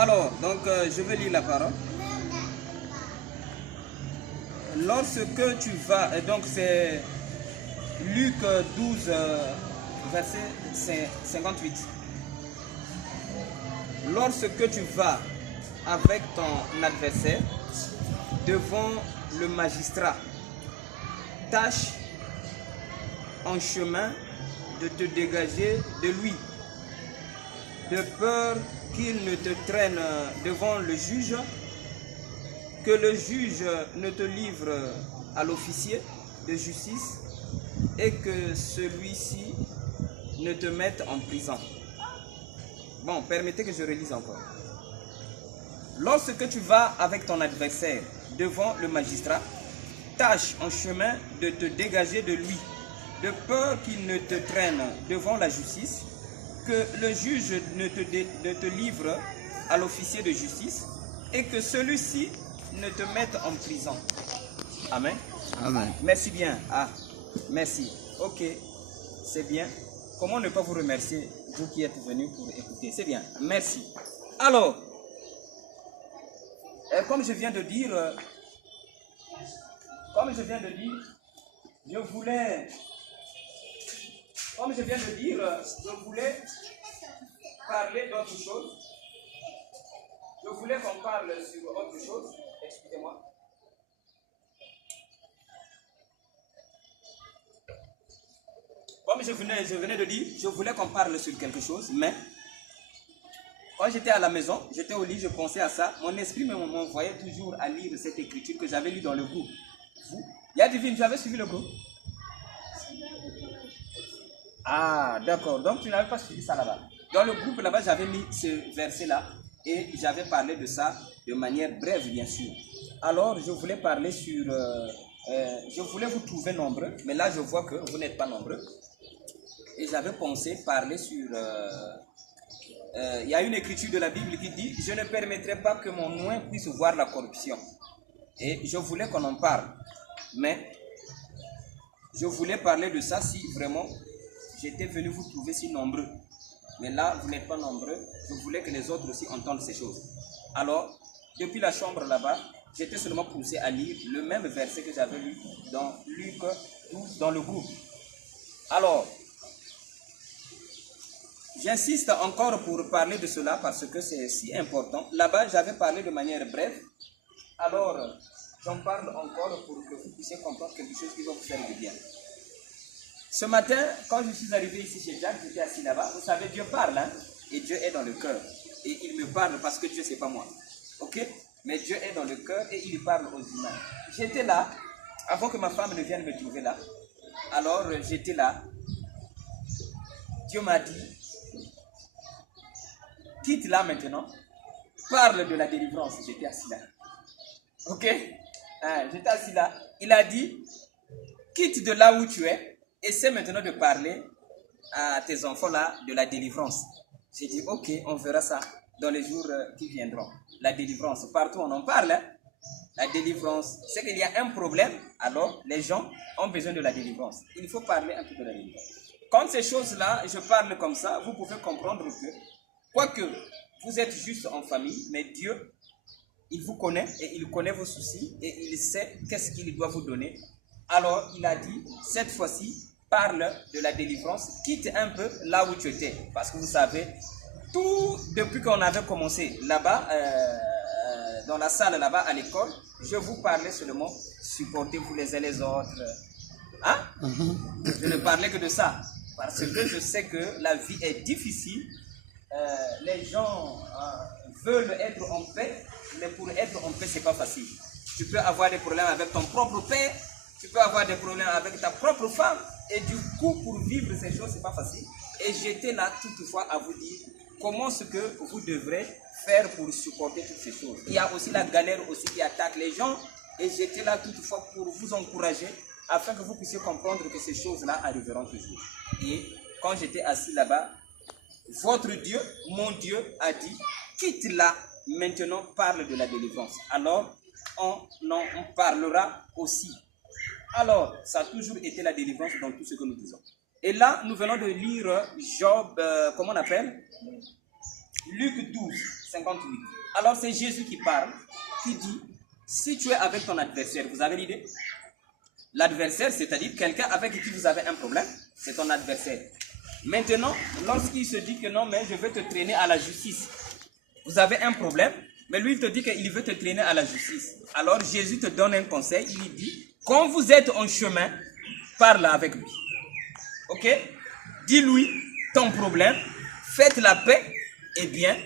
Alors, donc, je vais lire la parole. Lorsque tu vas, et donc c'est Luc 12, verset 58. Lorsque tu vas avec ton adversaire devant le magistrat, tâche en chemin de te dégager de lui, de peur qu'il ne te traîne devant le juge, que le juge ne te livre à l'officier de justice et que celui-ci ne te mette en prison. Bon, permettez que je relise encore. Lorsque tu vas avec ton adversaire devant le magistrat, tâche en chemin de te dégager de lui, de peur qu'il ne te traîne devant la justice, que le juge ne te livre à l'officier de justice et que celui-ci ne te mette en prison. Amen. Amen. Merci bien. Ah, merci. Ok, c'est bien. Comment ne pas vous remercier, vous qui êtes venus pour écouter? C'est bien. Merci. Alors, comme je viens de dire, je voulais parler d'autre chose. Je voulais qu'on parle sur autre chose. Excusez-moi. Comme je venais de dire, je voulais qu'on parle sur quelque chose, mais quand j'étais à la maison, j'étais au lit, je pensais à ça. Mon esprit m'envoyait toujours à lire cette écriture que j'avais lue dans le groupe. Vous, Yadivine, tu avais suivi le groupe? Ah, d'accord. Donc, tu n'avais pas suivi ça là-bas. Dans le groupe là-bas, j'avais mis ce verset-là et j'avais parlé de ça de manière brève, bien sûr. Alors, je voulais parler sur... je voulais vous trouver nombreux, mais là, je vois que vous n'êtes pas nombreux. Et j'avais pensé parler sur... il y a une écriture de la Bible qui dit « Je ne permettrai pas que mon oint puisse voir la corruption ». Et je voulais qu'on en parle. Mais je voulais parler de ça si vraiment j'étais venu vous trouver si nombreux. Mais là, vous n'êtes pas nombreux. Je voulais que les autres aussi entendent ces choses. Alors, depuis la chambre là-bas, j'étais seulement poussé à lire le même verset que j'avais lu dans Luc 12, dans le groupe. Alors, j'insiste encore pour parler de cela parce que c'est si important. Là-bas, j'avais parlé de manière brève. Alors, j'en parle encore pour que vous puissiez comprendre quelque chose qui va vous faire du bien. Ce matin, quand je suis arrivé ici chez Jacques, j'étais assis là-bas. Vous savez, Dieu parle, hein, et Dieu est dans le cœur. Et il me parle parce que Dieu, c'est pas moi. Ok? Mais Dieu est dans le cœur et il parle aux humains. J'étais là, avant que ma femme ne vienne me trouver là. Alors, j'étais là. Dieu m'a dit, quitte là maintenant, parle de la délivrance. J'étais assis là. Ok? J'étais assis là. Il a dit, quitte de là où tu es, essaie maintenant de parler à tes enfants là de la délivrance. J'ai dit, ok, on verra ça dans les jours qui viendront. La délivrance, partout on en parle. Hein? La délivrance, c'est qu'il y a un problème, alors les gens ont besoin de la délivrance. Il faut parler un peu de la délivrance. Quand ces choses-là, je parle comme ça, vous pouvez comprendre que, quoique vous êtes juste en famille, mais Dieu, il vous connaît et il connaît vos soucis et il sait qu'est-ce qu'il doit vous donner. Alors, il a dit, cette fois-ci, parle de la délivrance, quitte un peu là où tu étais. Parce que vous savez, tout depuis qu'on avait commencé là-bas, dans la salle là-bas à l'école, je vous parlais seulement, supportez-vous les uns les autres. Hein? Je ne parlais que de ça. Parce que je sais que la vie est difficile. Les gens veulent être en paix, mais pour être en paix, c'est pas facile. Tu peux avoir des problèmes avec ton propre père, tu peux avoir des problèmes avec ta propre femme, et du coup, pour vivre ces choses, c'est pas facile. Et j'étais là toutefois à vous dire comment ce que vous devrez faire pour supporter toutes ces choses. Il y a aussi la galère aussi qui attaque les gens, et j'étais là toutefois pour vous encourager, afin que vous puissiez comprendre que ces choses-là arriveront toujours. Et quand j'étais assis là-bas, votre Dieu, mon Dieu, a dit, quitte là, maintenant parle de la délivrance. Alors, on en parlera aussi. Alors, ça a toujours été la délivrance dans tout ce que nous disons. Et là, nous venons de lire Job, comment on appelle? Luc 12, 58. Alors c'est Jésus qui parle, qui dit, si tu es avec ton adversaire, vous avez l'idée? L'adversaire, c'est-à-dire quelqu'un avec qui vous avez un problème, c'est ton adversaire. Maintenant, lorsqu'il se dit que non, mais je veux te traîner à la justice, vous avez un problème, mais lui il te dit qu'il veut te traîner à la justice. Alors Jésus te donne un conseil, il lui dit, quand vous êtes en chemin, parle avec lui. Ok? Dis-lui ton problème, faites la paix, et bien,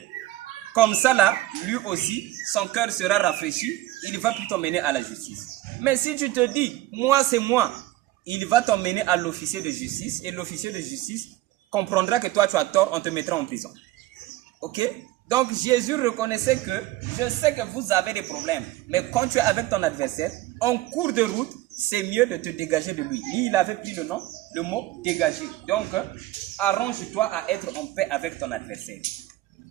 comme ça là, lui aussi, son cœur sera rafraîchi, il va plus t'emmener à la justice. Mais si tu te dis, moi c'est moi, il va t'emmener à l'officier de justice, et l'officier de justice comprendra que toi tu as tort, on te mettra en prison. Ok? Donc Jésus reconnaissait que, je sais que vous avez des problèmes, mais quand tu es avec ton adversaire, en cours de route, c'est mieux de te dégager de lui. Lui, il avait pris le mot dégager. Donc, arrange-toi à être en paix avec ton adversaire.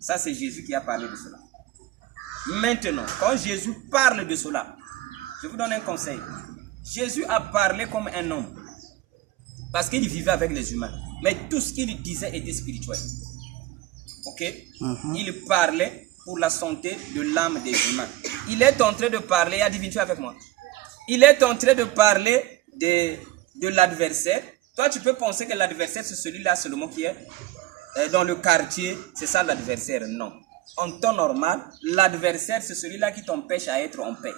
Ça, c'est Jésus qui a parlé de cela. Maintenant, quand Jésus parle de cela, je vous donne un conseil. Jésus a parlé comme un homme, parce qu'il vivait avec les humains. Mais tout ce qu'il disait était spirituel. Ok? Il parlait pour la santé de l'âme des humains. Il est en train de parler, adivine-tu avec moi? Il est en train de parler de l'adversaire. Toi, tu peux penser que l'adversaire, c'est celui-là seulement qui est dans le quartier. C'est ça l'adversaire. Non. En temps normal, l'adversaire, c'est celui-là qui t'empêche à être en paix.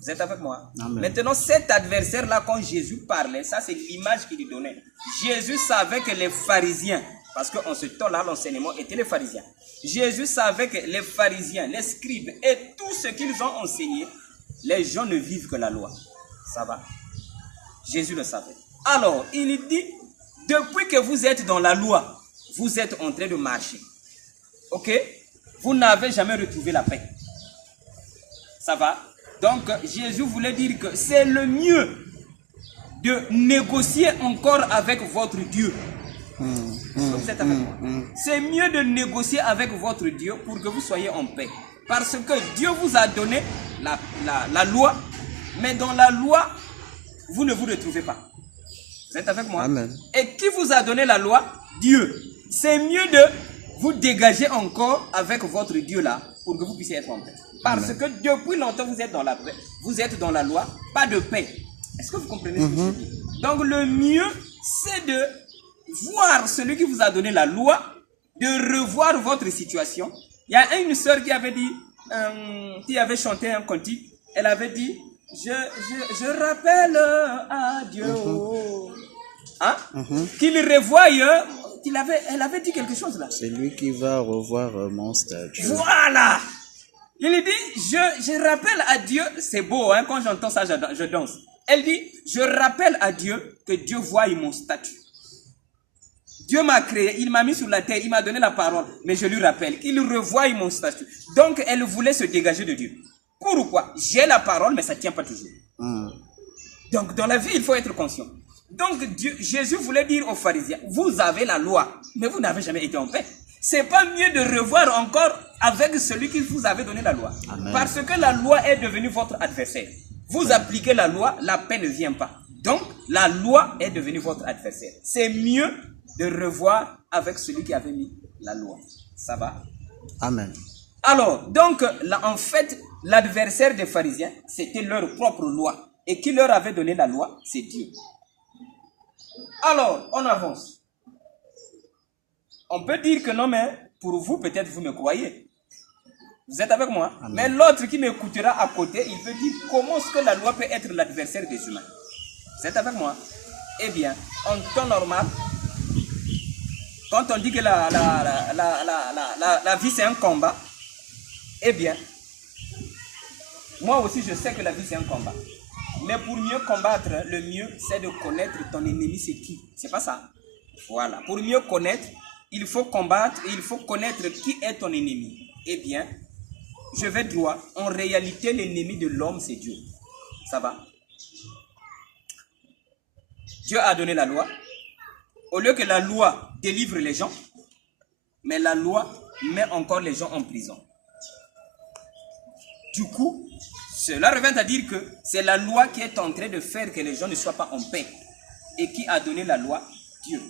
Vous êtes avec moi? Amen. Maintenant, cet adversaire-là, quand Jésus parlait, ça c'est l'image qu'il lui donnait. Jésus savait que les pharisiens, parce qu'en ce temps-là, l'enseignement était les pharisiens. Jésus savait que les pharisiens, les scribes et tout ce qu'ils ont enseigné, les gens ne vivent que la loi. Ça va? Jésus le savait. Alors, il dit, depuis que vous êtes dans la loi, vous êtes en train de marcher. Ok? Vous n'avez jamais retrouvé la paix. Ça va? Donc, Jésus voulait dire que c'est le mieux de négocier encore avec votre Dieu. C'est mieux de négocier avec votre Dieu pour que vous soyez en paix. Parce que Dieu vous a donné la loi, mais dans la loi, vous ne vous retrouvez pas. Vous êtes avec moi? Amen. Et qui vous a donné la loi? Dieu. C'est mieux de vous dégager encore avec votre Dieu là, pour que vous puissiez être en paix. Parce que depuis longtemps, vous êtes dans la paix, vous êtes dans la loi, pas de paix. Est-ce que vous comprenez ce que je dis? Donc le mieux, c'est de voir celui qui vous a donné la loi, de revoir votre situation. Il y a une sœur qui avait dit, qui avait chanté un cantique, elle avait dit, je rappelle à Dieu, hein? Qu'il revoie, elle avait dit quelque chose là. C'est lui qui va revoir mon statut. Voilà! Il dit, je rappelle à Dieu, c'est beau, hein, quand j'entends ça, je danse. Elle dit, je rappelle à Dieu que Dieu voie mon statut. Dieu m'a créé, il m'a mis sur la terre, il m'a donné la parole, mais je lui rappelle qu'il revoie mon statut. Donc, elle voulait se dégager de Dieu. Pourquoi? J'ai la parole, mais ça ne tient pas toujours. Donc, dans la vie, il faut être conscient. Donc, Jésus voulait dire aux pharisiens, vous avez la loi, mais vous n'avez jamais été en paix. C'est pas mieux de revoir encore avec celui qui vous avait donné la loi. Amen. Parce que la loi est devenue votre adversaire. Vous appliquez la loi, la paix ne vient pas. Donc, la loi est devenue votre adversaire. C'est mieux de revoir avec celui qui avait mis la loi. Ça va? Amen. Alors, donc, là, en fait, l'adversaire des pharisiens, c'était leur propre loi. Et qui leur avait donné la loi, c'est Dieu. Alors, on avance. On peut dire que non, mais pour vous, peut-être vous me croyez. Vous êtes avec moi? Amen. Mais l'autre qui m'écoutera à côté, il peut dire comment est-ce que la loi peut être l'adversaire des humains. Vous êtes avec moi? Eh bien, en temps normal, quand on dit que la vie c'est un combat, eh bien, moi aussi je sais que la vie c'est un combat. Mais pour mieux combattre, le mieux c'est de connaître ton ennemi, c'est qui? C'est pas ça? Voilà. Pour mieux connaître, il faut combattre et il faut connaître qui est ton ennemi. Eh bien, je vais droit. En réalité, l'ennemi de l'homme, c'est Dieu. Ça va? Dieu a donné la loi. Au lieu que la loi délivre les gens, mais la loi met encore les gens en prison. Du coup, cela revient à dire que c'est la loi qui est en train de faire que les gens ne soient pas en paix. Et qui a donné la loi? Dieu.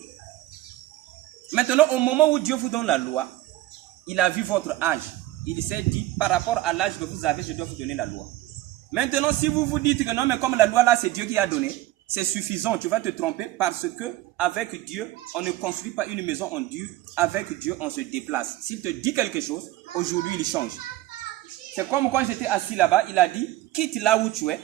Maintenant, au moment où Dieu vous donne la loi, il a vu votre âge. Il s'est dit, par rapport à l'âge que vous avez, je dois vous donner la loi. Maintenant, si vous vous dites que non, mais comme la loi là, c'est Dieu qui a donné, c'est suffisant, tu vas te tromper parce que avec Dieu, on ne construit pas une maison en dur. Avec Dieu, on se déplace. S'il te dit quelque chose, aujourd'hui, il change. C'est comme quand j'étais assis là-bas, il a dit, quitte là où tu es,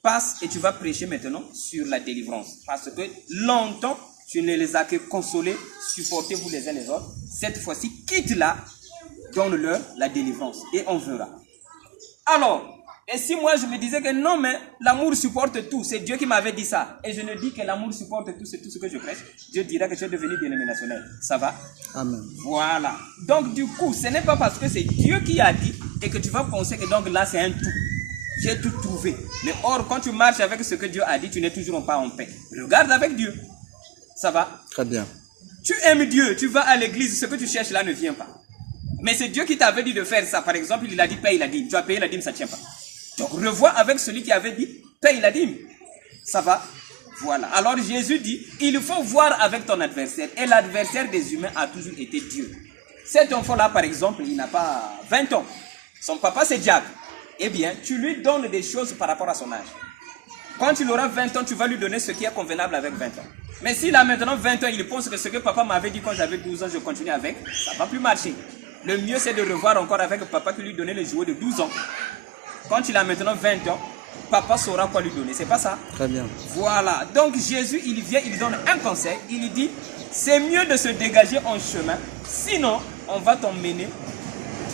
passe et tu vas prêcher maintenant sur la délivrance. Parce que longtemps, tu ne les as que consolés, supportez-vous les uns les autres. Cette fois-ci, quitte là, donne-leur la délivrance et on verra. Alors, et si moi je me disais que non, mais l'amour supporte tout, c'est Dieu qui m'avait dit ça, et je ne dis que l'amour supporte tout, c'est tout ce que je prêche, Dieu dira que tu es devenu dénominationnel. Ça va? Amen. Voilà. Donc du coup, ce n'est pas parce que c'est Dieu qui a dit et que tu vas penser que donc là c'est un tout. J'ai tout trouvé. Mais or, quand tu marches avec ce que Dieu a dit, tu n'es toujours pas en paix. Regarde avec Dieu. Ça va? Très bien. Tu aimes Dieu, tu vas à l'église, ce que tu cherches là ne vient pas. Mais c'est Dieu qui t'avait dit de faire ça. Par exemple, il a dit paye la dîme. Tu as payé la dîme, ça ne tient pas. Donc revois avec celui qui avait dit paye la dîme. Ça va? Voilà. Alors Jésus dit, il faut voir avec ton adversaire. Et l'adversaire des humains a toujours été Dieu. Cet enfant-là, par exemple, il n'a pas 20 ans. Son papa, c'est Diable. Eh bien, tu lui donnes des choses par rapport à son âge. Quand il aura 20 ans, tu vas lui donner ce qui est convenable avec 20 ans. Mais s'il a maintenant 20 ans, il pense que ce que papa m'avait dit quand j'avais 12 ans, je continue avec, ça ne va plus marcher. Le mieux, c'est de revoir encore avec papa qui lui donnait les jouets de 12 ans. Quand il a maintenant 20 ans, papa saura quoi lui donner. C'est pas ça? Très bien. Voilà. Donc Jésus, il vient, il donne un conseil. Il dit, c'est mieux de se dégager en chemin. Sinon, on va t'emmener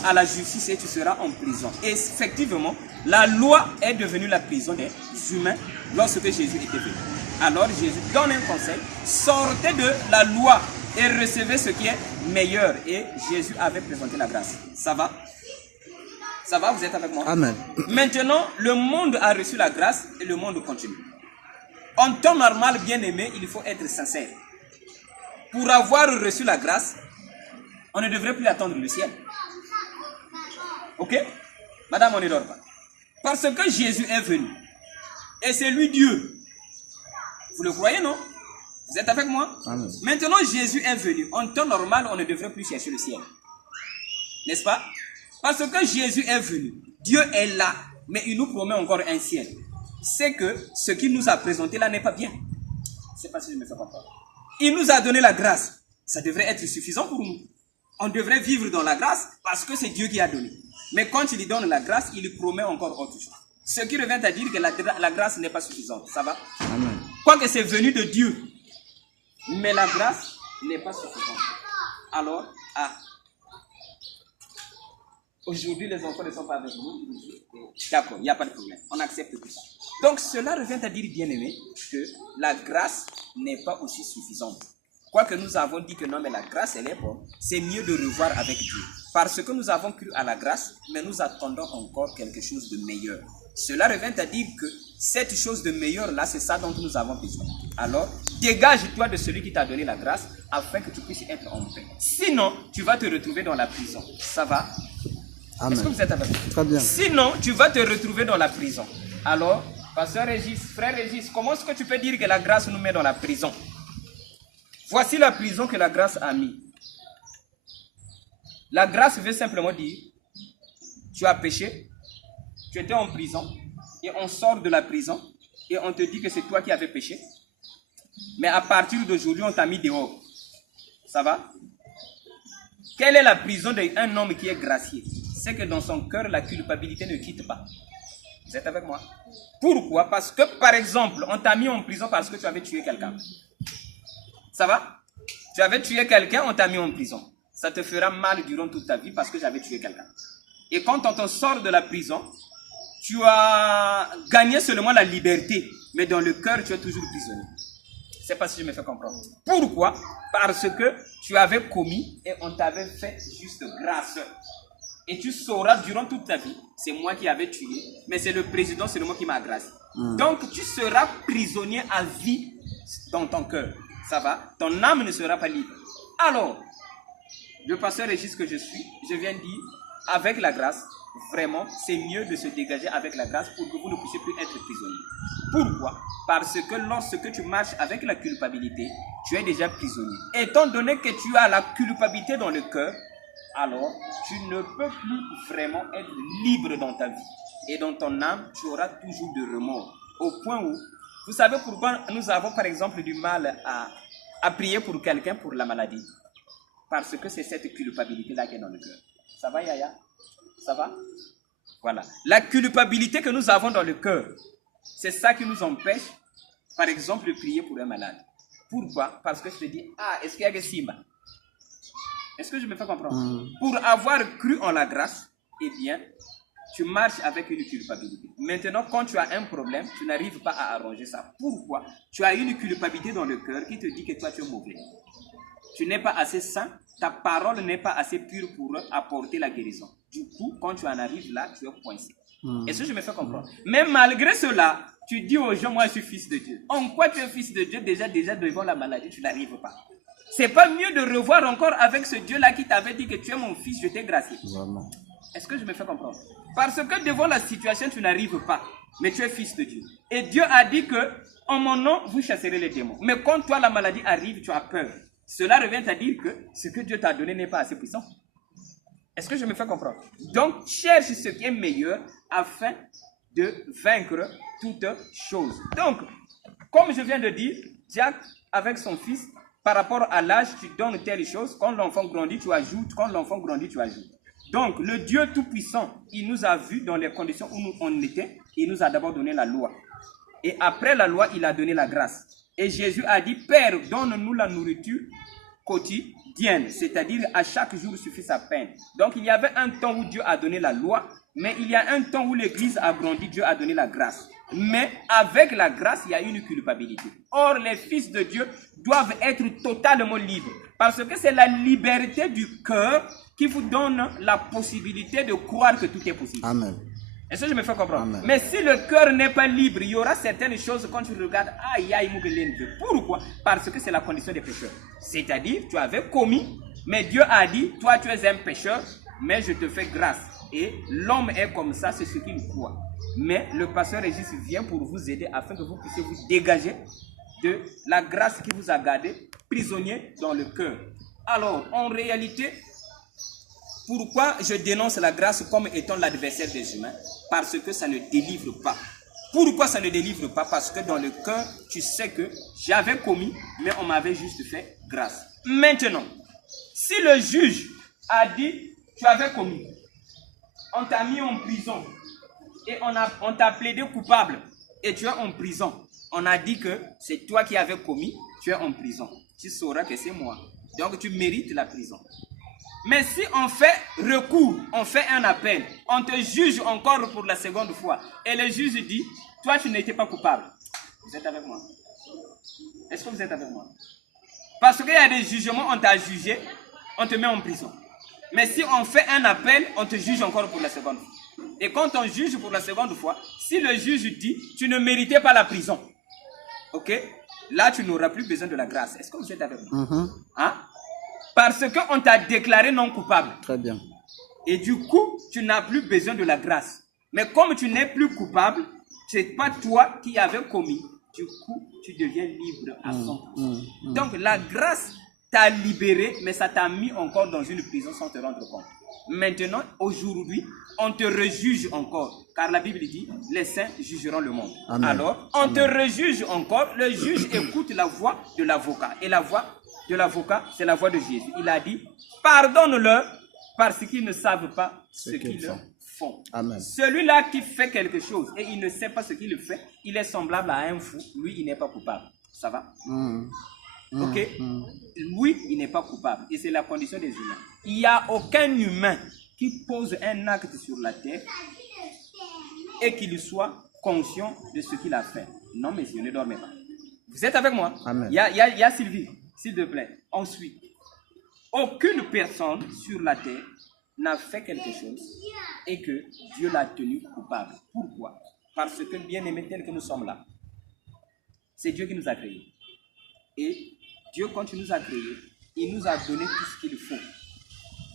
à la justice et tu seras en prison. Et effectivement, la loi est devenue la prison des humains lorsque Jésus était venu. Alors Jésus donne un conseil. Sortez de la loi et recevez ce qui est meilleur. Et Jésus avait présenté la grâce. Ça va? Ça va? Vous êtes avec moi? Amen. Maintenant, le monde a reçu la grâce et le monde continue. En temps normal, bien aimé, il faut être sincère. Pour avoir reçu la grâce, on ne devrait plus attendre le ciel. Ok? Madame, on ne dort pas. Parce que Jésus est venu. Et c'est lui Dieu. Vous le croyez, non? Vous êtes avec moi? Amen. Maintenant, Jésus est venu. En temps normal, on ne devrait plus chercher le ciel. N'est-ce pas? Parce que Jésus est venu. Dieu est là. Mais il nous promet encore un ciel. C'est que ce qu'il nous a présenté là n'est pas bien. C'est pas si je me fais pas peur. Il nous a donné la grâce. Ça devrait être suffisant pour nous. On devrait vivre dans la grâce parce que c'est Dieu qui a donné. Mais quand il donne la grâce, il promet encore autre chose. Ce qui revient à dire que la grâce n'est pas suffisante. Ça va? Amen. Quoique c'est venu de Dieu. Mais la grâce n'est pas suffisante. Alors, aujourd'hui, les enfants ne sont pas avec nous. D'accord, il n'y a pas de problème. On accepte tout ça. Donc, cela revient à dire, bien aimé, que la grâce n'est pas aussi suffisante. Quoique nous avons dit que non, mais la grâce, elle est bonne, c'est mieux de revoir avec Dieu. Parce que nous avons cru à la grâce, mais nous attendons encore quelque chose de meilleur. Cela revient à dire que cette chose de meilleur là, c'est ça dont nous avons besoin. Alors, dégage-toi de celui qui t'a donné la grâce afin que tu puisses être en paix. Sinon, tu vas te retrouver dans la prison. Ça va? Amen. Est-ce que vous êtes avec moi? Très bien. Sinon, tu vas te retrouver dans la prison. Alors, pasteur Régis, frère Régis, comment est-ce que tu peux dire que la grâce nous met dans la prison? Voici la prison que la grâce a mis. La grâce veut simplement dire, tu as péché, tu étais en prison, et on sort de la prison, et on te dit que c'est toi qui avais péché. Mais à partir d'aujourd'hui, on t'a mis dehors. Ça va? Quelle est la prison d'un homme qui est gracié? C'est que dans son cœur, la culpabilité ne quitte pas. Vous êtes avec moi? Pourquoi? Parce que, par exemple, on t'a mis en prison parce que tu avais tué quelqu'un. Ça va? Tu avais tué quelqu'un, on t'a mis en prison. Ça te fera mal durant toute ta vie parce que j'avais tué quelqu'un. Et quand on te sort de la prison, tu as gagné seulement la liberté, mais dans le cœur, tu es toujours prisonnier. Je ne sais pas si je me fais comprendre. Pourquoi? Parce que tu avais commis et on t'avait fait juste grâce. Et tu sauras durant toute ta vie, c'est moi qui avais tué, mais c'est le président, c'est moi qui m'a gracié. Donc tu seras prisonnier à vie dans ton cœur. Ça va? Ton âme ne sera pas libre. Alors, le pasteur Régis que je suis, je viens dire, avec la grâce, vraiment, c'est mieux de se dégager avec la grâce pour que vous ne puissiez plus être prisonnier. Pourquoi? Parce que lorsque tu marches avec la culpabilité, tu es déjà prisonnier. Étant donné que tu as la culpabilité dans le cœur, alors tu ne peux plus vraiment être libre dans ta vie. Et dans ton âme, tu auras toujours de remords. Au point où, vous savez pourquoi nous avons par exemple du mal à prier pour quelqu'un pour la maladie? Parce que c'est cette culpabilité-là qui est dans le cœur. Ça va, Yaya? Ça va? Voilà. La culpabilité que nous avons dans le cœur, c'est ça qui nous empêche, par exemple, de prier pour un malade. Pourquoi? Parce que je te dis, est-ce qu'il y a que Simba? Est-ce que je me fais comprendre? Pour avoir cru en la grâce, eh bien, tu marches avec une culpabilité. Maintenant, quand tu as un problème, tu n'arrives pas à arranger ça. Pourquoi? Tu as une culpabilité dans le cœur qui te dit que toi, tu es mauvais. Tu n'es pas assez saint, ta parole n'est pas assez pure pour apporter la guérison. Du coup, quand tu en arrives là, tu es coincé. Est-ce que je me fais comprendre? Mais malgré cela, tu dis aux gens, moi je suis fils de Dieu. En quoi tu es fils de Dieu? Déjà devant la maladie, tu n'arrives pas. C'est pas mieux de revoir encore avec ce Dieu-là qui t'avait dit que tu es mon fils, je t'ai gracié. Vraiment. Est-ce que je me fais comprendre? Parce que devant la situation, tu n'arrives pas. Mais tu es fils de Dieu. Et Dieu a dit que, en mon nom, vous chasserez les démons. Mais quand toi, la maladie arrive, tu as peur. Cela revient à dire que ce que Dieu t'a donné n'est pas assez puissant. Est-ce que je me fais comprendre? Donc, cherche ce qui est meilleur afin de vaincre toute chose. Donc, comme je viens de dire, Jacques, avec son fils, par rapport à l'âge, tu donnes telle chose. Quand l'enfant grandit, tu ajoutes. Quand l'enfant grandit, tu ajoutes. Donc, le Dieu Tout-Puissant, il nous a vus dans les conditions où on était. Il nous a d'abord donné la loi. Et après la loi, il a donné la grâce. Et Jésus a dit, Père, donne-nous la nourriture quotidienne. C'est-à-dire, à chaque jour suffit sa peine. Donc, il y avait un temps où Dieu a donné la loi. Mais il y a un temps où l'Église a grandi, Dieu a donné la grâce. Mais avec la grâce, il y a une culpabilité. Or, les fils de Dieu doivent être totalement libres. Parce que c'est la liberté du cœur qui vous donne la possibilité de croire que tout est possible. Amen. Est-ce que je me fais comprendre? Amen. Mais si le cœur n'est pas libre, il y aura certaines choses quand tu regardes, pourquoi? Parce que c'est la condition des pécheurs. C'est-à-dire, tu avais commis, mais Dieu a dit, toi tu es un pécheur, mais je te fais grâce. Et l'homme est comme ça, c'est ce qu'il croit. Mais le pasteur Régis vient pour vous aider afin que vous puissiez vous dégager de la grâce qui vous a gardé prisonnier dans le cœur. Alors, en réalité, pourquoi je dénonce la grâce comme étant l'adversaire des humains? Parce que ça ne délivre pas. Pourquoi ça ne délivre pas? Parce que dans le cœur, tu sais que j'avais commis, mais on m'avait juste fait grâce. Maintenant, si le juge a dit, tu avais commis, on t'a mis en prison et on t'a plaidé coupable et tu es en prison. On a dit que c'est toi qui avais commis, tu es en prison. Tu sauras que c'est moi. Donc tu mérites la prison. Mais si on fait recours, on fait un appel, on te juge encore pour la seconde fois et le juge dit, toi tu n'étais pas coupable. Vous êtes avec moi? Est-ce que vous êtes avec moi? Parce qu'il y a des jugements, on t'a jugé, on te met en prison. Mais si on fait un appel, on te juge encore pour la seconde fois. Et quand on juge pour la seconde fois, si le juge dit, tu ne méritais pas la prison, ok? Là, tu n'auras plus besoin de la grâce. Est-ce que vous êtes avec moi? Hein? Parce qu'on t'a déclaré non coupable. Très bien. Et du coup, tu n'as plus besoin de la grâce. Mais comme tu n'es plus coupable, ce n'est pas toi qui avais commis. Du coup, tu deviens libre à 100%. Donc, la grâce t'a libéré, mais ça t'a mis encore dans une prison sans te rendre compte. Maintenant, aujourd'hui, on te rejuge encore. Car la Bible dit, les saints jugeront le monde. Amen. Alors, on te rejuge encore. Le juge écoute la voix de l'avocat. Et la voix de l'avocat, c'est la voix de Jésus. Il a dit, pardonne-leur parce qu'ils ne savent pas ce qu'ils font. Amen. Celui-là qui fait quelque chose et il ne sait pas ce qu'il fait, il est semblable à un fou. Lui, il n'est pas coupable. Ça va? Ok? Lui, il n'est pas coupable. Et c'est la condition des humains. Il n'y a aucun humain qui pose un acte sur la terre et qu'il soit conscient de ce qu'il a fait. Non, messieurs, ne dormez pas. Vous êtes avec moi? Amen. Il y a Sylvie, s'il te plaît. Ensuite, aucune personne sur la terre n'a fait quelque chose et que Dieu l'a tenu coupable. Pourquoi? Parce que, bien aimé, tel que nous sommes là, c'est Dieu qui nous a créés. Et Dieu, quand il nous a créés, il nous a donné tout ce qu'il faut.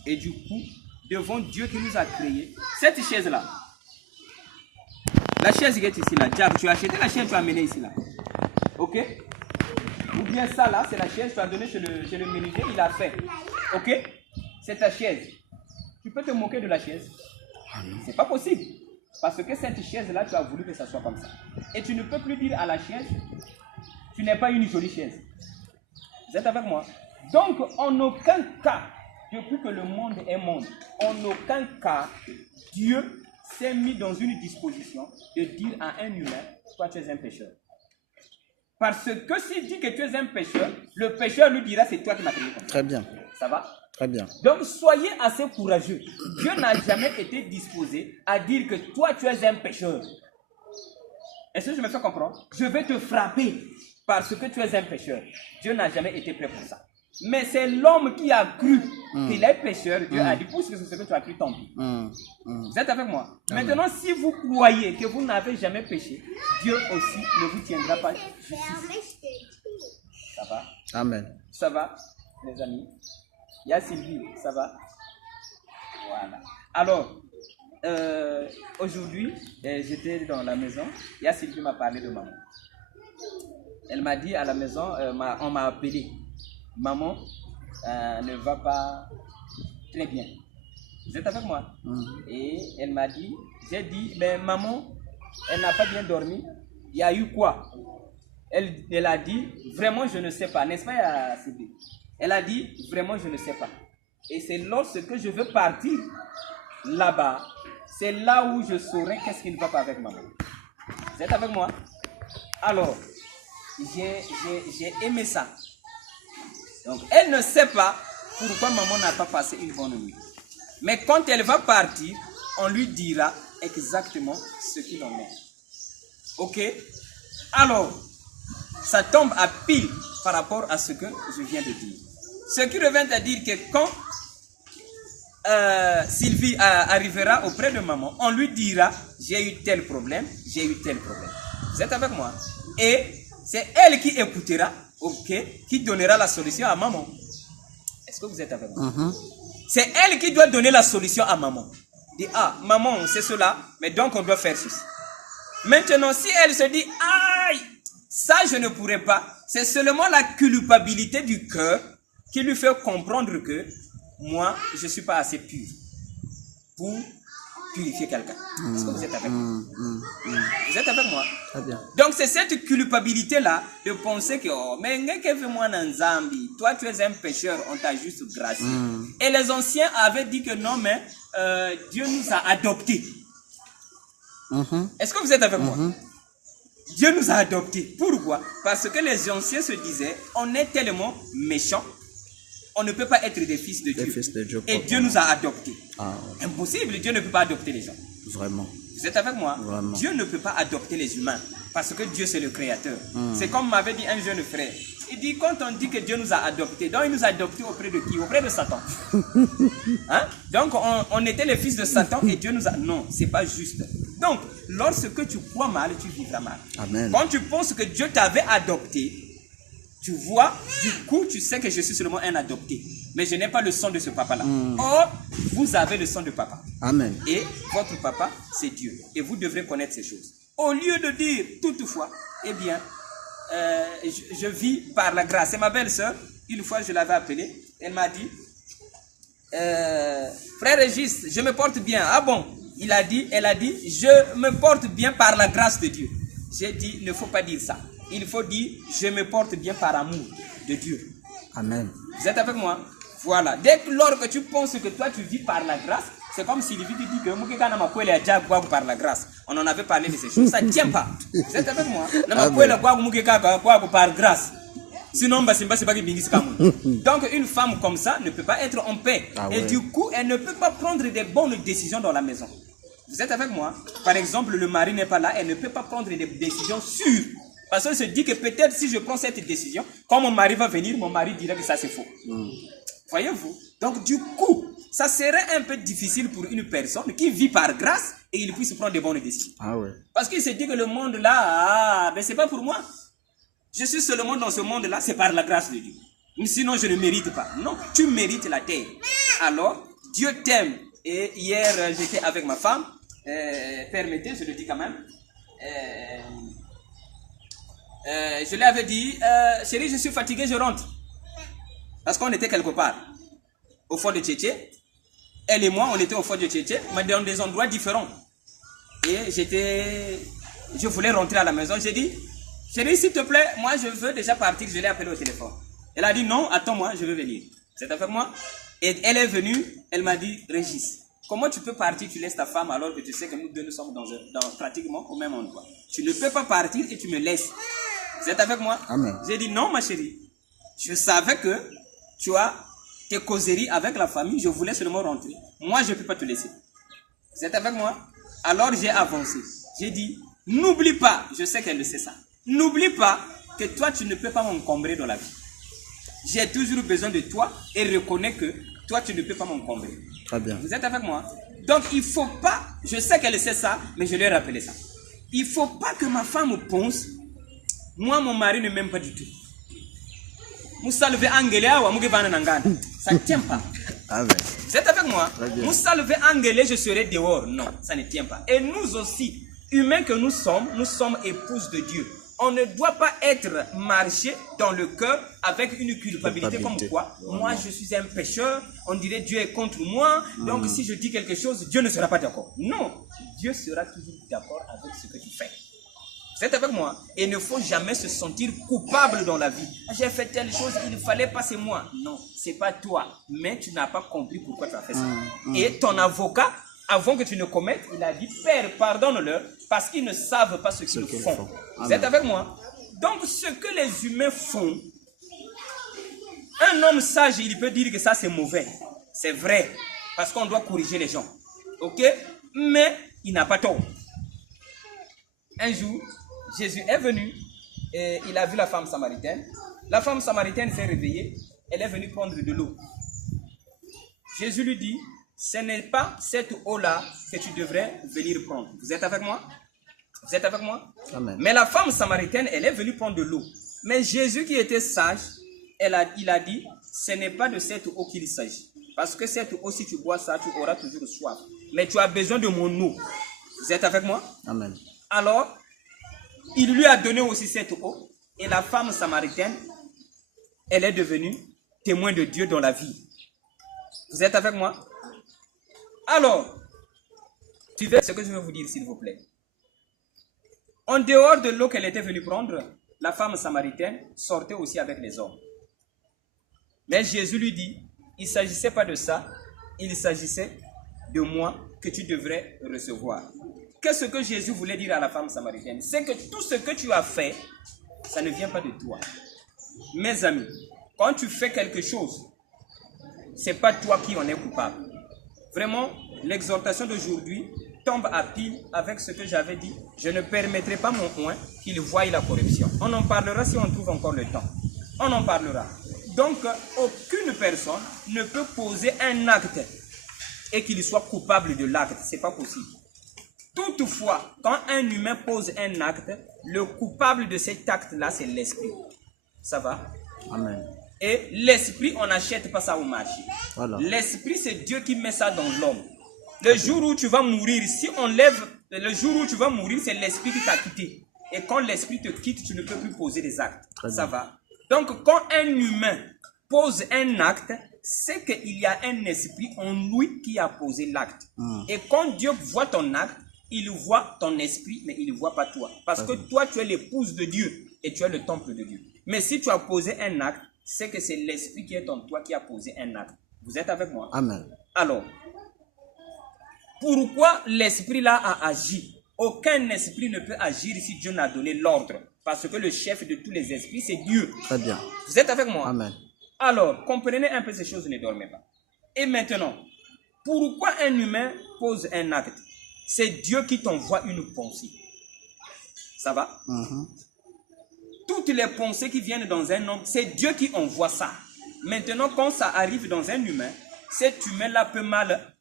Et du coup, devant Dieu qui nous a créés, cette chaise-là, la chaise qui est ici là, Jack, tu as acheté la chaise, tu as amené ici là. Ok? Ou bien ça là, c'est la chaise, tu as donné chez le menuisier, il a fait. Ok? C'est ta chaise. Tu peux te moquer de la chaise. C'est pas possible. Parce que cette chaise-là, tu as voulu que ça soit comme ça. Et tu ne peux plus dire à la chaise, tu n'es pas une jolie chaise. Vous êtes avec moi? Donc, en aucun cas, depuis que le monde est monde, en aucun cas, Dieu s'est mis dans une disposition de dire à un humain, toi tu es un pécheur. Parce que s'il dit que tu es un pécheur, le pécheur lui dira, c'est toi qui m'as créé. Très bien. Ça va? Très bien. Donc, soyez assez courageux. Dieu n'a jamais été disposé à dire que toi, tu es un pécheur. Est-ce que je me fais comprendre? Je vais te frapper parce que tu es un pécheur. Dieu n'a jamais été prêt pour ça. Mais c'est l'homme qui a cru qu'il est pécheur. Dieu a dit, puisque c'est ce que tu as cru, tant pis. Vous êtes avec moi? Amen. Maintenant, si vous croyez que vous n'avez jamais péché, Dieu aussi ne vous tiendra pas justice. Ça va? Amen. Ça va, les amis? Il y a Sylvie, ça va? Voilà. Alors, aujourd'hui, j'étais dans la maison. Il y a Sylvie m'a parlé de maman. Elle m'a dit à la maison, on m'a appelé. Maman ne va pas très bien. Vous êtes avec moi? Et elle m'a dit, j'ai dit, mais maman, elle n'a pas bien dormi. Il y a eu quoi? Elle a dit, vraiment je ne sais pas. N'est-ce pas, Sylvie? Elle a dit, vraiment je ne sais pas. Et c'est lorsque je veux partir là-bas, c'est là où je saurai qu'est-ce qui ne va pas avec maman. Vous êtes avec moi? Alors, j'ai aimé ça. Donc, elle ne sait pas pourquoi maman n'a pas passé une bonne nuit. Mais quand elle va partir, on lui dira exactement ce qu'il en est. Ok? Alors, ça tombe à pile par rapport à ce que je viens de dire. Ce qui revient à dire que quand Sylvie arrivera auprès de maman, on lui dira, j'ai eu tel problème, j'ai eu tel problème. Vous êtes avec moi? Et c'est elle qui écoutera, ok, qui donnera la solution à maman. Est-ce que vous êtes avec moi? C'est elle qui doit donner la solution à maman. Dit, ah, maman, c'est cela, mais donc on doit faire ceci. Maintenant, si elle se dit, aïe, ça je ne pourrais pas, c'est seulement la culpabilité du cœur qui lui fait comprendre que moi, je ne suis pas assez pur pour purifier quelqu'un. Est-ce que vous êtes avec moi? Vous êtes avec moi? Très bien. Donc c'est cette culpabilité-là de penser que, oh, mais moi Nzambi, toi tu es un pécheur, on t'a juste gracié. Et les anciens avaient dit que non, mais Dieu nous a adoptés. Est-ce que vous êtes avec moi? Dieu nous a adoptés. Pourquoi? Parce que les anciens se disaient, on est tellement méchants, on ne peut pas être des fils de Dieu. Et Dieu nous a adoptés. Impossible, Dieu ne peut pas adopter les gens. Vraiment. Vous êtes avec moi? Vraiment. Dieu ne peut pas adopter les humains. Parce que Dieu c'est le créateur. C'est comme m'avait dit un jeune frère. Il dit, quand on dit que Dieu nous a adoptés, donc il nous a adoptés auprès de qui? Auprès de Satan. Hein? Donc on était les fils de Satan et Dieu nous a... Non, c'est pas juste. Donc, lorsque tu crois mal, tu vivras mal. Amen. Quand tu penses que Dieu t'avait adopté, tu vois, du coup, tu sais que je suis seulement un adopté. Mais je n'ai pas le sang de ce papa-là. Or, vous avez le sang de papa. Amen. Et votre papa, c'est Dieu. Et vous devrez connaître ces choses. Au lieu de dire, toutefois, eh bien, je vis par la grâce. Et ma belle-sœur, une fois, je l'avais appelée. Elle m'a dit, frère Régis, je me porte bien. Ah bon? Elle a dit, je me porte bien par la grâce de Dieu. J'ai dit, il ne faut pas dire ça. Il faut dire, je me porte bien par amour de Dieu. Amen. Vous êtes avec moi? Voilà. Dès lors que tu penses que toi tu vis par la grâce, c'est comme si Sylvie te dit que par la grâce. On en avait parlé de ces choses. Ça ne tient pas. Vous êtes avec moi? Par grâce. Sinon, donc une femme comme ça ne peut pas être en paix. Et du coup, elle ne peut pas prendre des bonnes décisions dans la maison. Vous êtes avec moi? Par exemple, le mari n'est pas là, elle ne peut pas prendre des décisions sûres. Parce qu'elle se dit que peut-être si je prends cette décision, quand mon mari va venir, mon mari dira que ça c'est faux. Voyez-vous? Donc du coup, ça serait un peu difficile pour une personne qui vit par grâce et il puisse prendre des bonnes décisions. Parce qu'il se dit que le monde là, ben c'est pas pour moi. Je suis seulement dans ce monde là, c'est par la grâce de Dieu. Sinon je ne mérite pas. Non, tu mérites la terre. Alors, Dieu t'aime. Et hier, j'étais avec ma femme. Permettez, je le dis quand même. Je lui avais dit, chérie, je suis fatigué, je rentre. Parce qu'on était quelque part, au fond de Tchétché. elle et moi, on était au fort de Tchétché, mais dans des endroits différents. Et je voulais rentrer à la maison. J'ai dit, chérie, s'il te plaît, moi je veux déjà partir. Je l'ai appelé au téléphone. Elle a dit, non, attends-moi, je veux venir. C'est avec moi. Et elle est venue, elle m'a dit, Régis, comment tu peux partir, tu laisses ta femme alors que tu sais que nous deux nous sommes dans pratiquement au même endroit. Tu ne peux pas partir et tu me laisses. Vous êtes avec moi? Amen. J'ai dit, non, ma chérie. Je savais que tu as tes causeries avec la famille, je voulais seulement rentrer. Moi, je ne peux pas te laisser. Vous êtes avec moi? Alors j'ai avancé. J'ai dit, n'oublie pas, je sais qu'elle le sait ça, n'oublie pas que toi, tu ne peux pas m'encombrer dans la vie. J'ai toujours besoin de toi et reconnais que toi, tu ne peux pas m'encombrer. Très bien. Vous êtes avec moi? Donc, il ne faut pas, je sais qu'elle sait ça, mais je lui ai rappelé ça. Il ne faut pas que ma femme pense, moi, mon mari ne m'aime pas du tout. Ça ne tient pas. Amen. Vous êtes avec moi? Très bien. Moussa levé engueulé, je serai dehors. Non, ça ne tient pas. Et nous aussi, humains que nous sommes épouses de Dieu. On ne doit pas être marché dans le cœur avec une culpabilité comme quoi, moi je suis un pécheur, on dirait Dieu est contre moi, donc si je dis quelque chose, Dieu ne sera pas d'accord. Non, Dieu sera toujours d'accord avec ce que tu fais. Vous êtes avec moi? Et il ne faut jamais se sentir coupable dans la vie. J'ai fait telle chose, il ne fallait pas, c'est moi. Non, c'est pas toi. Mais tu n'as pas compris pourquoi tu as fait ça. Et ton avocat, avant que tu ne commettes, il a dit, Père, pardonne-leur, parce qu'ils ne savent pas ce qu'ils font. Vous êtes avec moi? Donc, ce que les humains font, un homme sage, il peut dire que ça c'est mauvais. C'est vrai, parce qu'on doit corriger les gens. Ok? Mais il n'a pas tort. Un jour, Jésus est venu et il a vu la femme samaritaine. La femme samaritaine s'est réveillée. Elle est venue prendre de l'eau. Jésus lui dit, ce n'est pas cette eau-là que tu devrais venir prendre. Vous êtes avec moi? Vous êtes avec moi? Amen. Mais la femme samaritaine, elle est venue prendre de l'eau. Mais Jésus qui était sage, il a dit, ce n'est pas de cette eau qu'il s'agit. Parce que cette eau, si tu bois ça, tu auras toujours soif. Mais tu as besoin de mon eau. Vous êtes avec moi? Amen. Alors, il lui a donné aussi cette eau. Et la femme samaritaine, elle est devenue témoin de Dieu dans la vie. Vous êtes avec moi? Alors, suivez ce que je vais vous dire, s'il vous plaît. En dehors de l'eau qu'elle était venue prendre, la femme samaritaine sortait aussi avec les hommes. Mais Jésus lui dit, il ne s'agissait pas de ça, il s'agissait de moi que tu devrais recevoir. Qu'est-ce que Jésus voulait dire à la femme samaritaine? C'est que tout ce que tu as fait, ça ne vient pas de toi. Mes amis, quand tu fais quelque chose, ce n'est pas toi qui en es coupable. Vraiment, l'exhortation d'aujourd'hui tombe à pile avec ce que j'avais dit. Je ne permettrai pas mon oint qu'il voie la corruption. On en parlera si on trouve encore le temps. On en parlera. Donc, aucune personne ne peut poser un acte et qu'il soit coupable de l'acte. Ce n'est pas possible. Toutefois, quand un humain pose un acte, le coupable de cet acte-là, c'est l'esprit. Ça va? Amen. Et l'esprit, on n'achète pas ça au marché. Voilà. L'esprit, c'est Dieu qui met ça dans l'homme. Le jour où tu vas mourir, si on lève, le jour où tu vas mourir, c'est l'esprit qui t'a quitté. Et quand l'esprit te quitte, tu ne peux plus poser des actes. Ça va? Donc, quand un humain pose un acte, c'est qu'il y a un esprit en lui qui a posé l'acte. Et quand Dieu voit ton acte, il voit ton esprit, mais il ne voit pas toi. Parce que toi, tu es l'épouse de Dieu et tu es le temple de Dieu. Mais si tu as posé un acte, c'est que c'est l'esprit qui est en toi qui a posé un acte. Vous êtes avec moi? Amen. Alors, pourquoi l'esprit là a agi? Aucun esprit ne peut agir si Dieu n'a donné l'ordre. Parce que le chef de tous les esprits, c'est Dieu. Très bien. Vous êtes avec moi? Amen. Alors, comprenez un peu ces choses, ne dormez pas. Et maintenant, pourquoi un humain pose un acte? C'est Dieu qui t'envoie une pensée. Ça va? Toutes les pensées qui viennent dans un homme, c'est Dieu qui envoie ça. Maintenant, quand ça arrive dans un humain, cet humain-là peut mal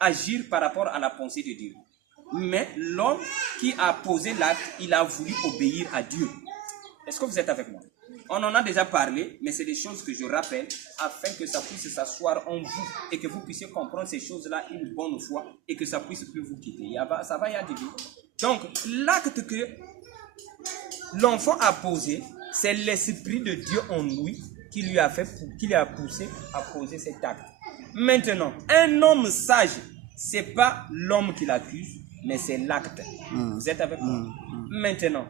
agir par rapport à la pensée de Dieu. Mais l'homme qui a posé l'acte, il a voulu obéir à Dieu. Est-ce que vous êtes avec moi? On en a déjà parlé, mais c'est des choses que je rappelle afin que ça puisse s'asseoir en vous et que vous puissiez comprendre ces choses-là une bonne fois et que ça puisse plus vous quitter. Ça va y arriver. Donc, l'acte que l'enfant a posé, c'est l'esprit de Dieu en lui qui lui a poussé à poser cet acte. Maintenant, un homme sage, c'est pas l'homme qui l'accuse, mais c'est l'acte. Vous êtes avec moi? Maintenant,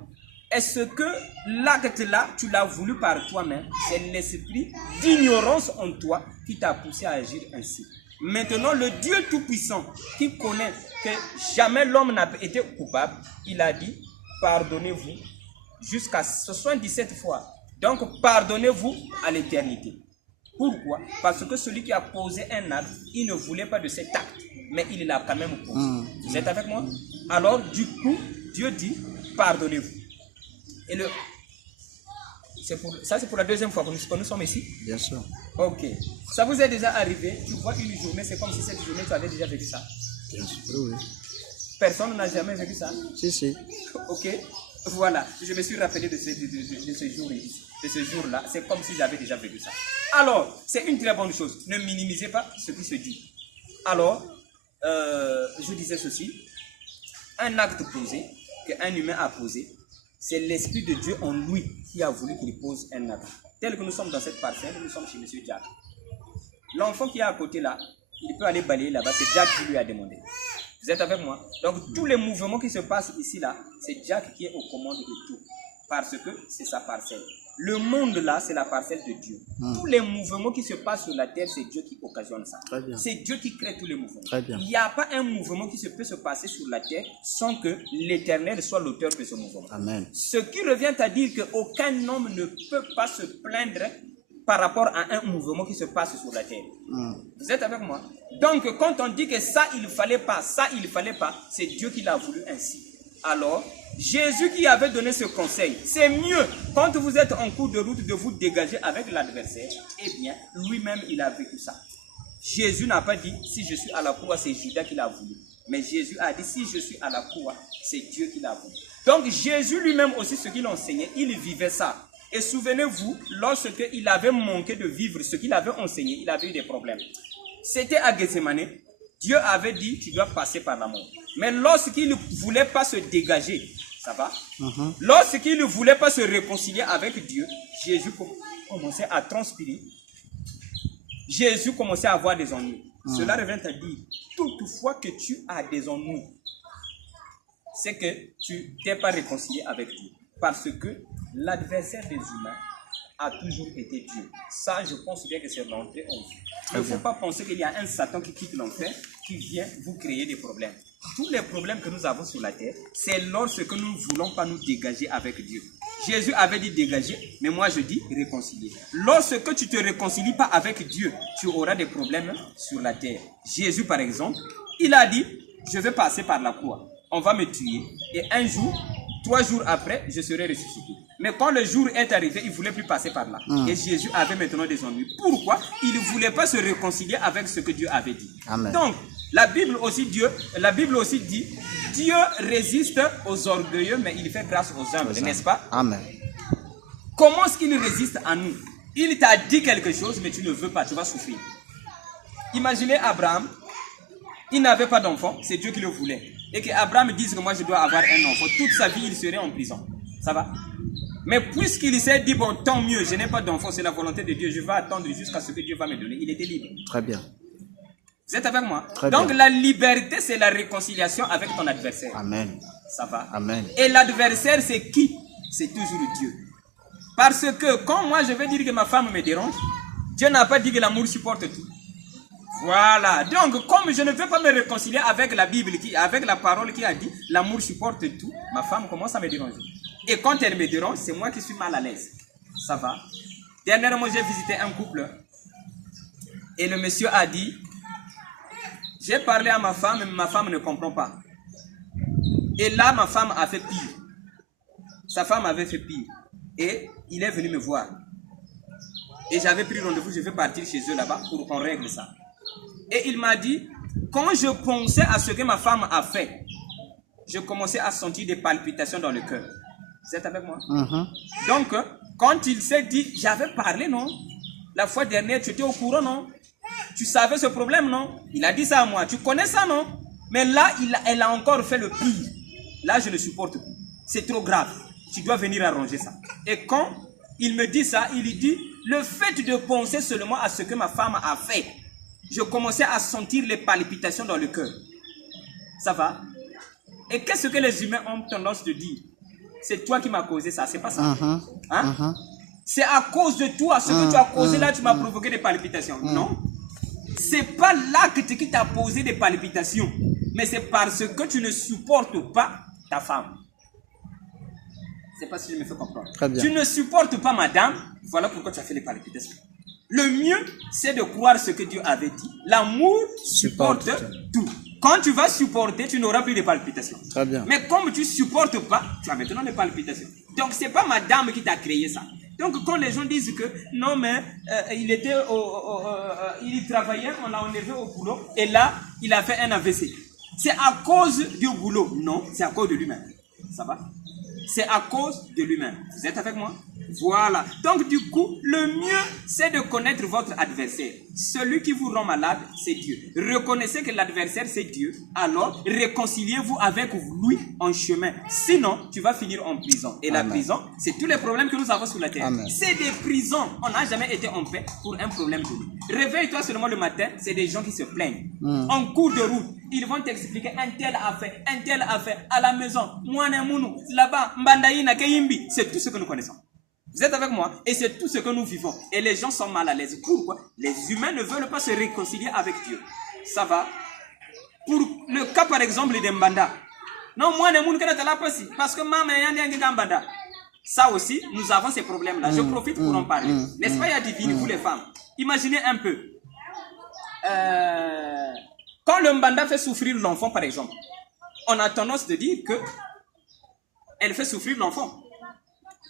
est-ce que l'acte-là, tu l'as voulu par toi-même? C'est l'esprit d'ignorance en toi qui t'a poussé à agir ainsi. Maintenant, le Dieu Tout-Puissant, qui connaît que jamais l'homme n'a été coupable, il a dit, pardonnez-vous jusqu'à 77 fois. Donc, pardonnez-vous à l'éternité. Pourquoi? Parce que celui qui a posé un acte, il ne voulait pas de cet acte, mais il l'a quand même posé. Vous êtes avec moi? Alors, du coup, Dieu dit, pardonnez-vous. Et ça, c'est pour la deuxième fois que nous sommes ici? Bien sûr. Ok. Ça vous est déjà arrivé? Tu vois une journée, c'est comme si cette journée, tu avais déjà vécu ça. Bien sûr, oui. Personne n'a jamais vécu ça? Si. Ok. Voilà. Je me suis rappelé de ce jour-là. C'est comme si j'avais déjà vécu ça. Alors, c'est une très bonne chose. Ne minimisez pas ce qui se dit. Alors, je disais ceci. Un acte posé, qu'un humain a posé, c'est l'Esprit de Dieu en lui qui a voulu qu'il pose un acte. Tel que nous sommes dans cette parcelle, nous sommes chez M. Jack. L'enfant qui est à côté là, il peut aller balayer là-bas, c'est Jack qui lui a demandé. Vous êtes avec moi? Donc tous les mouvements qui se passent ici là, c'est Jack qui est aux commandes de tout. Parce que c'est sa parcelle. Le monde là, c'est la parcelle de Dieu. Tous les mouvements qui se passent sur la terre, c'est Dieu qui occasionne ça. C'est Dieu qui crée tous les mouvements. Il n'y a pas un mouvement qui peut se passer sur la terre sans que l'Éternel soit l'auteur de ce mouvement. Amen. Ce qui revient à dire qu'aucun homme ne peut pas se plaindre par rapport à un mouvement qui se passe sur la terre. Vous êtes avec moi? Donc, quand on dit que ça, il ne fallait pas, c'est Dieu qui l'a voulu ainsi. Alors, Jésus qui avait donné ce conseil, c'est mieux quand vous êtes en cours de route de vous dégager avec l'adversaire. Eh bien, lui-même, il a vécu ça. Jésus n'a pas dit, si je suis à la croix, c'est Judas qui l'a voulu. Mais Jésus a dit, si je suis à la croix, c'est Dieu qui l'a voulu. Donc, Jésus lui-même aussi, ce qu'il enseignait, il vivait ça. Et souvenez-vous, lorsqu'il avait manqué de vivre ce qu'il avait enseigné, il avait eu des problèmes. C'était à Gethsemane. Dieu avait dit, tu dois passer par la mort. Mais lorsqu'il ne voulait pas se dégager, ça va? Lorsqu'il ne voulait pas se réconcilier avec Dieu, Jésus commençait à transpirer. Jésus commençait à avoir des ennuis. Cela revient à dire, toutefois que tu as des ennuis, c'est que tu t'es pas réconcilié avec Dieu. Parce que l'adversaire des humains a toujours été Dieu. Ça, je pense bien que c'est rentré en vous. Il ne faut pas penser qu'il y a un Satan qui quitte l'enfer, qui vient vous créer des problèmes. Tous les problèmes que nous avons sur la terre, c'est lorsque nous ne voulons pas nous dégager avec Dieu. Jésus avait dit dégager, mais moi je dis réconcilier. Lorsque tu ne te réconcilies pas avec Dieu, tu auras des problèmes sur la terre. Jésus, par exemple, il a dit, je vais passer par la croix. On va me tuer. Et un jour, 3 jours après, je serai ressuscité. Mais quand le jour est arrivé, il ne voulait plus passer par là. Et Jésus avait maintenant des ennuis. Pourquoi? Il ne voulait pas se réconcilier avec ce que Dieu avait dit. Amen. Donc, la Bible aussi dit, Dieu résiste aux orgueilleux, mais il fait grâce aux humbles, n'est-ce pas? Amen. Comment est-ce qu'il résiste à nous? Il t'a dit quelque chose, mais tu ne veux pas, tu vas souffrir. Imaginez Abraham, il n'avait pas d'enfant, c'est Dieu qui le voulait. Et qu'Abraham dise que moi je dois avoir un enfant, toute sa vie il serait en prison. Ça va? Mais puisqu'il s'est dit, bon, tant mieux, je n'ai pas d'enfant, c'est la volonté de Dieu, je vais attendre jusqu'à ce que Dieu va me donner. Il était libre. Très bien. Vous êtes avec moi? Très Donc bien. la liberté, c'est la réconciliation avec ton adversaire. Amen. Ça va? Amen. Et l'adversaire, c'est qui? C'est toujours Dieu. Parce que quand moi je vais dire que ma femme me dérange, Dieu n'a pas dit que l'amour supporte tout. Voilà. Donc, comme je ne veux pas me réconcilier avec la Bible, avec la parole qui a dit l'amour supporte tout, ma femme commence à me déranger. Et quand elle me dérange, c'est moi qui suis mal à l'aise. Ça va? Dernièrement, j'ai visité un couple et le monsieur a dit, j'ai parlé à ma femme, mais ma femme ne comprend pas. Et là, ma femme a fait pire. Sa femme avait fait pire. Et il est venu me voir. Et j'avais pris rendez-vous, je vais partir chez eux là-bas pour qu'on règle ça. Et il m'a dit, quand je pensais à ce que ma femme a fait, je commençais à sentir des palpitations dans le cœur. Vous êtes avec moi? Donc, quand il s'est dit, j'avais parlé, non? La fois dernière, tu étais au courant, non? Tu savais ce problème, non? Il a dit ça à moi. Tu connais ça, non? Mais là, elle a encore fait le pire. Là, je ne supporte plus. C'est trop grave. Tu dois venir arranger ça. Et quand il me dit ça, il dit, le fait de penser seulement à ce que ma femme a fait, je commençais à sentir les palpitations dans le cœur. Ça va? Et qu'est-ce que les humains ont tendance de dire? C'est toi qui m'as causé ça, c'est pas ça. Hein? C'est à cause de toi, ce que tu as causé là, tu m'as provoqué des palpitations. Non. C'est pas l'acte qui t'a posé des palpitations, mais c'est parce que tu ne supportes pas ta femme. Je ne sais pas si je me fais comprendre. Très bien. Tu ne supportes pas madame, voilà pourquoi tu as fait les palpitations. Le mieux, c'est de croire ce que Dieu avait dit. L'amour supporte tout. Quand tu vas supporter, tu n'auras plus de palpitations. Très bien. Mais comme tu ne supportes pas, tu as maintenant des palpitations. Donc, ce n'est pas madame qui t'a créé ça. Donc, quand les gens disent que non, mais il travaillait, on l'a enlevé au boulot, et là, il a fait un AVC. C'est à cause du boulot. Non, c'est à cause de lui-même. Ça va? C'est à cause de lui-même. Vous êtes avec moi? Voilà. Donc, du coup, le mieux, c'est de connaître votre adversaire. Celui qui vous rend malade, c'est Dieu. Reconnaissez que l'adversaire, c'est Dieu. Alors, réconciliez-vous avec lui en chemin. Sinon, tu vas finir en prison. Et la prison, c'est tous les problèmes que nous avons sur la terre. C'est des prisons. On n'a jamais été en paix pour un problème donné. Réveille-toi seulement le matin, c'est des gens qui se plaignent. En cours de route, ils vont t'expliquer un tel affaire, à la maison, là-bas, Mbandaïna, Keyimbi. C'est tout ce que nous connaissons. Vous êtes avec moi? Et c'est tout ce que nous vivons. Et les gens sont mal à l'aise. Pourquoi? Les humains ne veulent pas se réconcilier avec Dieu. Ça va? Pour le cas par exemple de Mbanda. Non, moi, je ne sais pas parce que maman est Mbanda. Ça aussi, nous avons ces problèmes-là. Je profite pour en parler. N'est-ce pas, il y a divine, vous les femmes? Imaginez un peu. Quand le Mbanda fait souffrir l'enfant, par exemple, on a tendance de dire que elle fait souffrir l'enfant.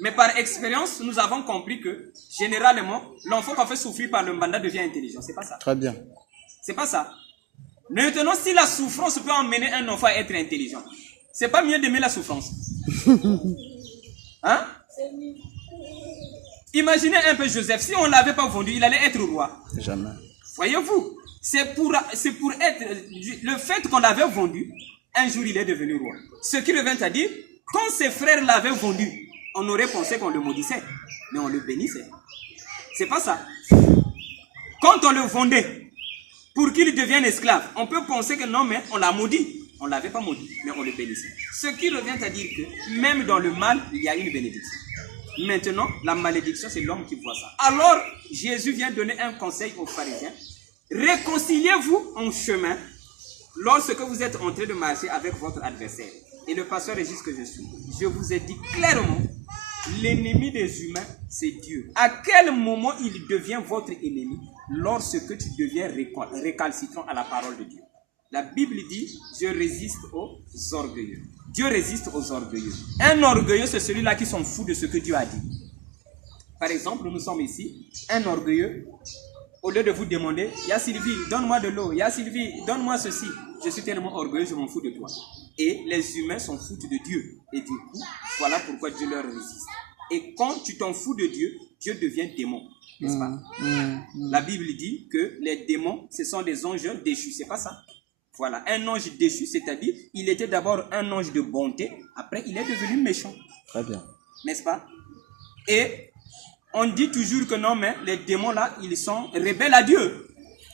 Mais par expérience, nous avons compris que, généralement, l'enfant qu'on fait souffrir par le Mbanda devient intelligent. C'est pas ça. Très bien. C'est pas ça. Maintenant, si la souffrance peut emmener un enfant à être intelligent, c'est pas mieux d'aimer la souffrance. Hein? Imaginez un peu Joseph. Si on ne l'avait pas vendu, il allait être roi. Jamais. Voyez-vous? C'est pour être... Le fait qu'on l'avait vendu, un jour il est devenu roi. Ce qui revient à dire, quand ses frères l'avaient vendu, on aurait pensé qu'on le maudissait, mais on le bénissait. C'est pas ça. Quand on le vendait pour qu'il devienne esclave, on peut penser que non, mais on l'a maudit. On ne l'avait pas maudit, mais on le bénissait. Ce qui revient à dire que même dans le mal, il y a une bénédiction. Maintenant, la malédiction, c'est l'homme qui voit ça. Alors, Jésus vient donner un conseil aux pharisiens. Réconciliez-vous en chemin lorsque vous êtes en train de marcher avec votre adversaire. Et le pasteur Régis que je suis, je vous ai dit clairement, l'ennemi des humains, c'est Dieu. À quel moment il devient votre ennemi? Lorsque tu deviens récalcitrant à la parole de Dieu. La Bible dit, je résiste aux orgueilleux. Dieu résiste aux orgueilleux. Un orgueilleux, c'est celui-là qui s'en fout de ce que Dieu a dit. Par exemple, nous sommes ici, un orgueilleux, au lieu de vous demander, « Ya Sylvie, donne-moi de l'eau. Ya Sylvie, donne-moi ceci. » Je suis tellement orgueilleux, je m'en fous de toi. Et les humains s'en foutent de Dieu. Et du coup, voilà pourquoi Dieu leur résiste. Et quand tu t'en fous de Dieu, Dieu devient démon. N'est-ce pas? La Bible dit que les démons, ce sont des anges déchus. C'est pas ça? Voilà, un ange déchu, c'est-à-dire, il était d'abord un ange de bonté, après il est devenu méchant. Très bien. N'est-ce pas? Et on dit toujours que non, mais les démons là, ils sont rebelles à Dieu.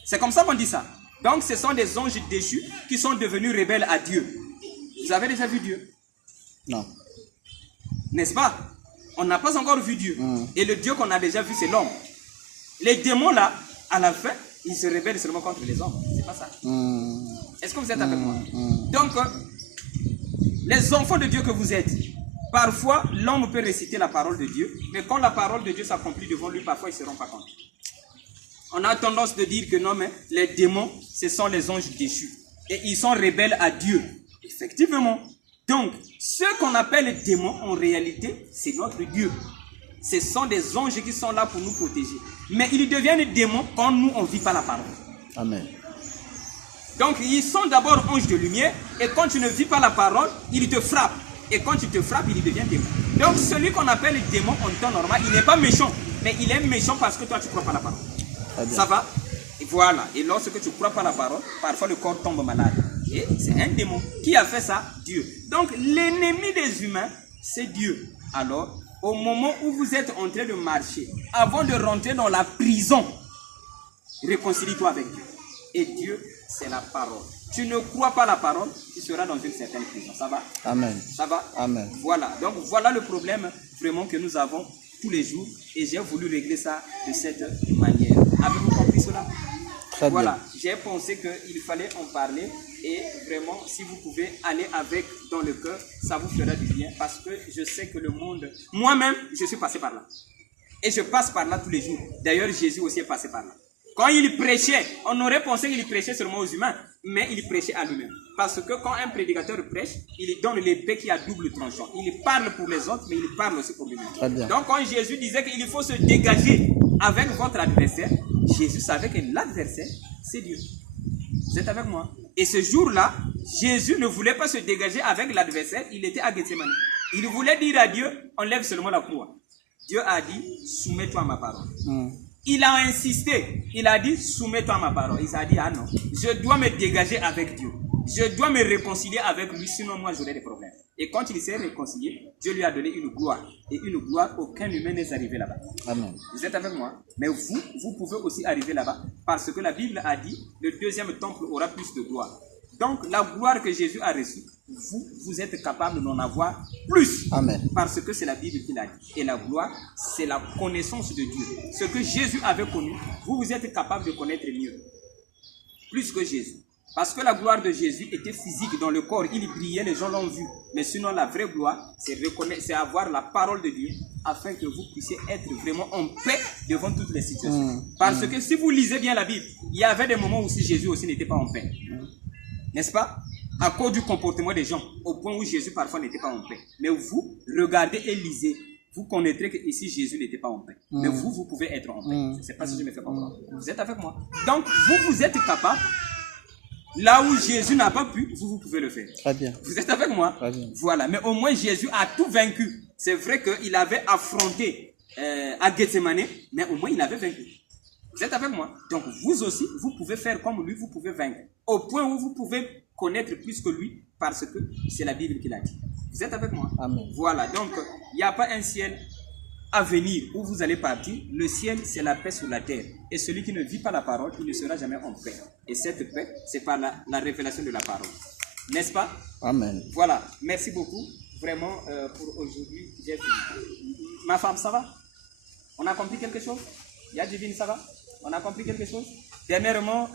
C'est comme ça qu'on dit ça. Donc ce sont des anges déchus qui sont devenus rebelles à Dieu. Vous avez déjà vu Dieu? Non. N'est-ce pas? On n'a pas encore vu Dieu. Et le Dieu qu'on a déjà vu, c'est l'homme. Les démons là, à la fin, ils se rebellent seulement contre les hommes. C'est pas ça. Est-ce que vous êtes avec moi? Donc, les enfants de Dieu que vous êtes, parfois, l'homme peut réciter la parole de Dieu, mais quand la parole de Dieu s'accomplit devant lui, parfois, il ne se rend pas compte. On a tendance de dire que non, mais les démons, ce sont les anges déchus. Et ils sont rebelles à Dieu. Effectivement. Donc, ceux qu'on appelle les démons, en réalité, c'est notre Dieu. Ce sont des anges qui sont là pour nous protéger. Mais ils deviennent démons quand nous, on ne vit pas la parole. Amen. Donc, ils sont d'abord anges de lumière. Et quand tu ne vis pas la parole, ils te frappent. Et quand tu te frappes, il devient démon. Donc, celui qu'on appelle le démon en temps normal, il n'est pas méchant. Mais il est méchant parce que toi, tu ne crois pas la parole. Ça va? Et voilà. Et lorsque tu ne crois pas la parole, parfois le corps tombe malade. Et c'est un démon. Qui a fait ça? Dieu. Donc, l'ennemi des humains, c'est Dieu. Alors, au moment où vous êtes en train de marcher, avant de rentrer dans la prison, réconcilie-toi avec Dieu. Et Dieu, c'est la parole. Tu ne crois pas la parole, tu seras dans une certaine prison. Ça va? Amen. Ça va? Amen. Voilà. Donc, voilà le problème vraiment que nous avons tous les jours. Et j'ai voulu régler ça de cette manière. Avez-vous compris cela? Très Voilà. bien. J'ai pensé qu'il fallait en parler. Et vraiment, si vous pouvez aller avec dans le cœur, ça vous fera du bien. Parce que je sais que le monde... Moi-même, je suis passé par là. Et je passe par là tous les jours. D'ailleurs, Jésus aussi est passé par là. Quand il prêchait, on aurait pensé qu'il prêchait seulement aux humains, mais il prêchait à lui-même. Parce que quand un prédicateur prêche, il donne l'épée qui a double tranchant. Il parle pour les autres, mais il parle aussi pour lui-même. Très bien. Donc quand Jésus disait qu'il faut se dégager avec votre adversaire, Jésus savait que l'adversaire, c'est Dieu. Vous êtes avec moi? Et ce jour-là, Jésus ne voulait pas se dégager avec l'adversaire, il était à Gethsemane. Il voulait dire à Dieu, enlève seulement la croix. Dieu a dit, soumets-toi à ma parole. Il a insisté, il a dit, soumets-toi à ma parole. Il a dit, ah non, je dois me dégager avec Dieu. Je dois me réconcilier avec lui, sinon moi j'aurai des problèmes. Et quand il s'est réconcilié, Dieu lui a donné une gloire. Et une gloire, aucun humain n'est arrivé là-bas. Amen. Vous êtes avec moi? Mais vous pouvez aussi arriver là-bas, parce que la Bible a dit, le deuxième temple aura plus de gloire. Donc la gloire que Jésus a reçue, vous êtes capable d'en avoir plus. Amen. Parce que c'est la Bible qui l'a dit. Et la gloire, c'est la connaissance de Dieu. Ce que Jésus avait connu, vous êtes capable de connaître mieux. Plus que Jésus. Parce que la gloire de Jésus était physique dans le corps. Il brillait, les gens l'ont vu. Mais sinon, la vraie gloire, c'est avoir la parole de Dieu afin que vous puissiez être vraiment en paix devant toutes les situations. Parce que si vous lisez bien la Bible, il y avait des moments où Jésus aussi n'était pas en paix. N'est-ce pas? À cause du comportement des gens, au point où Jésus parfois n'était pas en paix. Mais vous, regardez et lisez, vous connaîtrez que ici Jésus n'était pas en paix. Mais vous pouvez être en paix. Je ne sais pas si je me fais comprendre. Vous êtes avec moi? Donc, vous êtes capable, là où Jésus n'a pas pu, vous pouvez le faire. Très bien. Vous êtes avec moi? Très bien. Voilà, mais au moins Jésus a tout vaincu. C'est vrai qu'il avait affronté à Gethsemane, mais au moins il avait vaincu. Vous êtes avec moi? Donc vous aussi, vous pouvez faire comme lui, vous pouvez vaincre. Au point où vous pouvez connaître plus que lui, parce que c'est la Bible qui l'a dit. Vous êtes avec moi? Amen. Voilà, donc il n'y a pas un ciel à venir où vous allez partir. Le ciel, c'est la paix sur la terre. Et celui qui ne vit pas la parole, il ne sera jamais en paix. Et cette paix, c'est par la révélation de la parole. N'est-ce pas? Amen. Voilà, merci beaucoup. Vraiment, pour aujourd'hui, j'ai fini. Ma femme, ça va? On a compris quelque chose? Y'a Divine, ça va? On a compris quelque chose? Dernièrement,